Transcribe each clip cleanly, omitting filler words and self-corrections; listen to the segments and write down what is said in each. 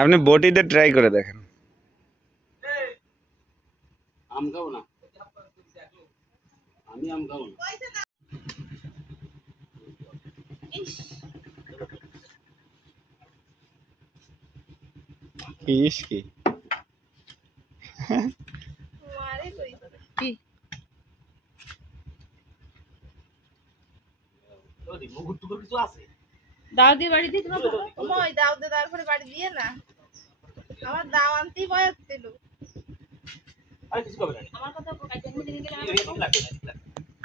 আপনি বটিতে ট্রাই করে দেখেন। আম খাবো না, আমি আম খাবো না। ইস কি মারে কই কি ওদি মুগুর টুকুর কিছু আছে দাও দিয়ে বাড়ি দিই তোমার ওই দাও দে তারপরে বাড়ি দিয়ে না আমার দাও আনতেই ভয় হচ্ছিল। আরে কিছু কবে না আমার কথা কাইতে নিয়ে গেলে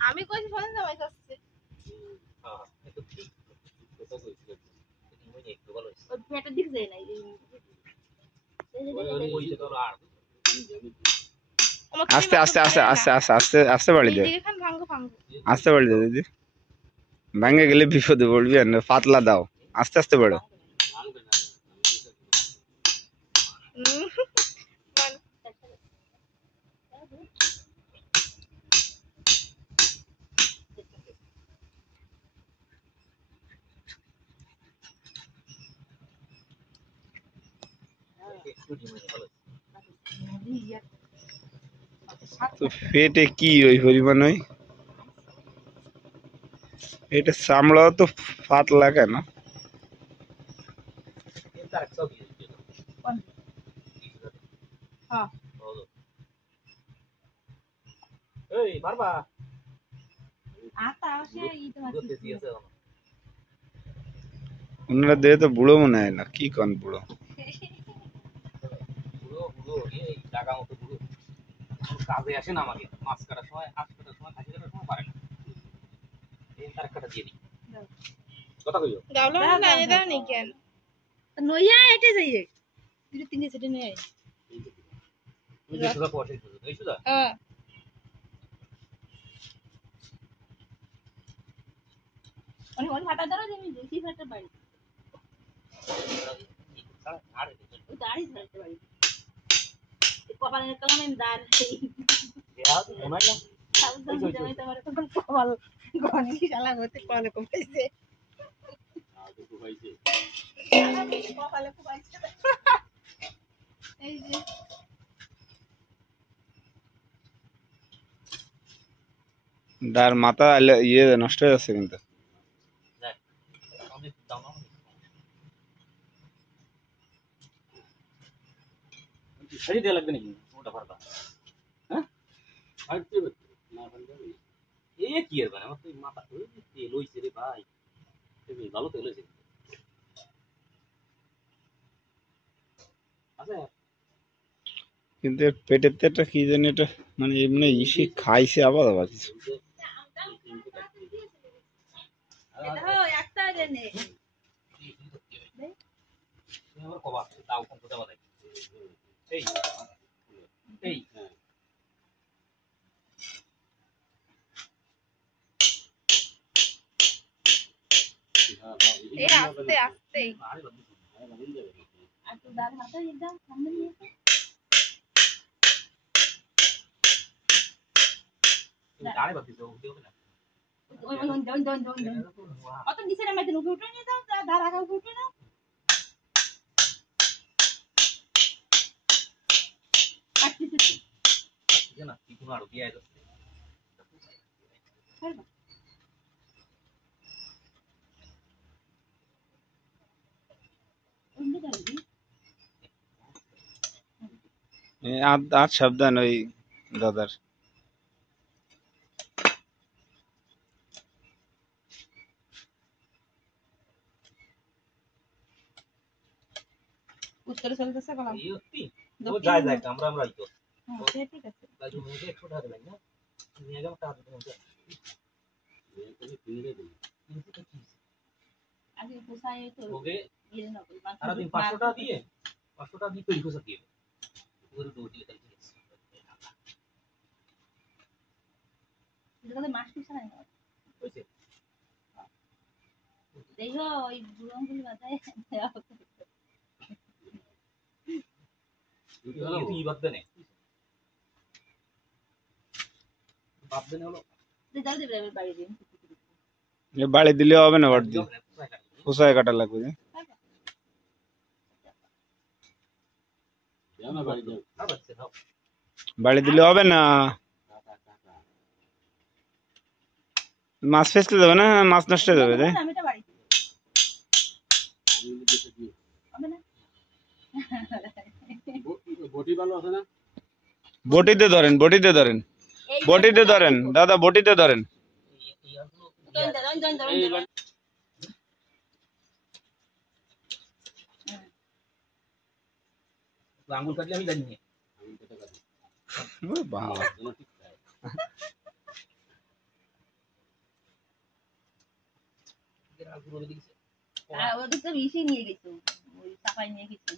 আমি কইছি ফোন দাও আসছে। হ্যাঁ এটা ঠিক কথা কইছিল তুমি একটু ভালো ওই পেটের দিক যায় না আস্তে আস্তে আস্তে আস্তে আস্তে আস্তে আস্তে বাড়ি দে, আস্তে বাড়ি দে দিদি, ভাঙে গেলে বিপদে পড়বি। আর পাতলা দাও, আস্তে আস্তে বাড়ো। তো পেটে কি ওই পরিমাণ ওই এটা চামড়াও তো পাতলা কেন? ওনারা দেহে তো বুড়ো মনে হয় না, কি কন বুড়ো? কাজে আসে না আমাকে মাছ কাটার সময়, হাঁস কাটার সময়, খাসি কাটার সময় পারে না। এই তার কাটা দিয়ে দিই কথা কইও গাওলা না লাইনে দাও নি কেন নইয়া এটে যাইয়ে দুটো তিনটে সেটে নিয়ে আই এই যে সুদা পড়ে এই সুদা হ্যাঁ অনেক অনেক হাতা ধরো যে আমি দুই ফাটা বাড়ি আর ওই দাড়ি ধরতে বাড়ি কপালে কলমে দাঁড় ইয়া মনে না সাবধান জামাই তোমার কোন কপাল গনি শালা হতে কলে কইছে কপালে কইছে এই যে তার মাথা ইয়ে নষ্ট হয়ে যাচ্ছে কিন্তু। শাড়ি দেওয়া লাগবে নাকি ওটা ফারদা হ্যাঁ আর কি না এ কি এর মানে আমার তো মাথা তেল হইছে রে ভাই ভালো তেল হইছে আচ্ছা কিন্তু পেটের তেটা কি জানি, এটা মানে এমনি ইসি খাইছে আবার আবার কিছু। একটা জেনে আমার কবা দাও কোন কথা বলে এই এই এই আস্তে আস্তে আর তো দাঁড় হাতে একদম সামনে নিয়ে দাঁড়ে বাতিছো দিও না ওই অত নিচে নামাই দিন উঠে নিয়ে যাও দাঁড় আগা উঠে না আচ্ছা না কি কোনো আর দিয়ে যাচ্ছে আর সাবধান ওই দাদার। উত্তরে চলতেছে গলাম ও যায় যায় আমরা আমরাই তো হ্যাঁ ঠিক আছে বাজু মুজে 100 টাকা দিবেন না নিয়ে যাও টাকা দিবেন তুমি কিনে দেবে কিন্তু তো কি আগে পোষায় তো ওকে দিয়ে না আর দিন 500 টাকা দিয়ে 500 টাকা দিয়ে তৈরি করে দিয়ে পুরো দো দিয়ে তাই ঠিক আছে এটা মাছ কিছু নাই হইছে দেখো ওই বুড়ঙ্গুলি মাথায় তুই বাদ দে নে বাদ দে হলো তুই যাও দিবে বাড়ি দিন বাড়ি দিলে হবে না, বাড়ি দিলে খুসায় কাটা লাগবে যে। বাড়ি দিলে হবে না, মাছ ফেসতে যাবে না, মাছ নষ্ট হয়ে যাবে রে। বটিতে ধরেন, বটিতে ধরেন, বটিতে ধরেন দাদা, বটিতে ধরেন। আঙুল কাটলে আমি জানি বাবা ওদের তো বেশি নিয়ে গেছে, ওই চাপাই নিয়ে গেছে।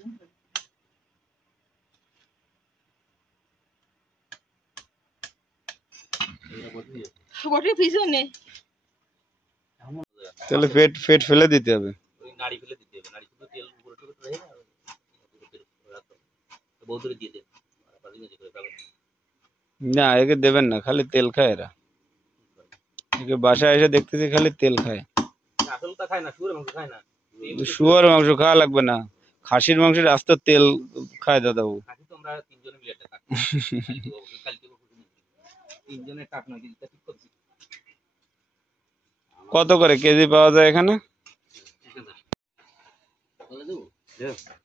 বটির পিছনে তাহলে পেট পেট ফেলে দিতে হবে, ওই নাড়ি ফেলে দিতে হবে, নাড়ি শুধু তেল উপরে টুকরো রয়ে না বৌদুরে দিয়ে দেন না একে দেবেন না, খালি তেল খায় এরা। একে বাসায় এসে দেখতেছি খালি তেল খায়। আসলটা খায় না, শুয়োরের মাংস খায় না। শুয়োর মাংস খাওয়া লাগবে না, খাসির মাংসের আস্ত তেল খায় দাদাবু। খাসি তো আমরা তিনজনে মিলে একটা কাট তিনজনের কাট নয় কিন্তু ঠিক করছি। কত করে কেজি পাওয়া যায় এখানে? 1000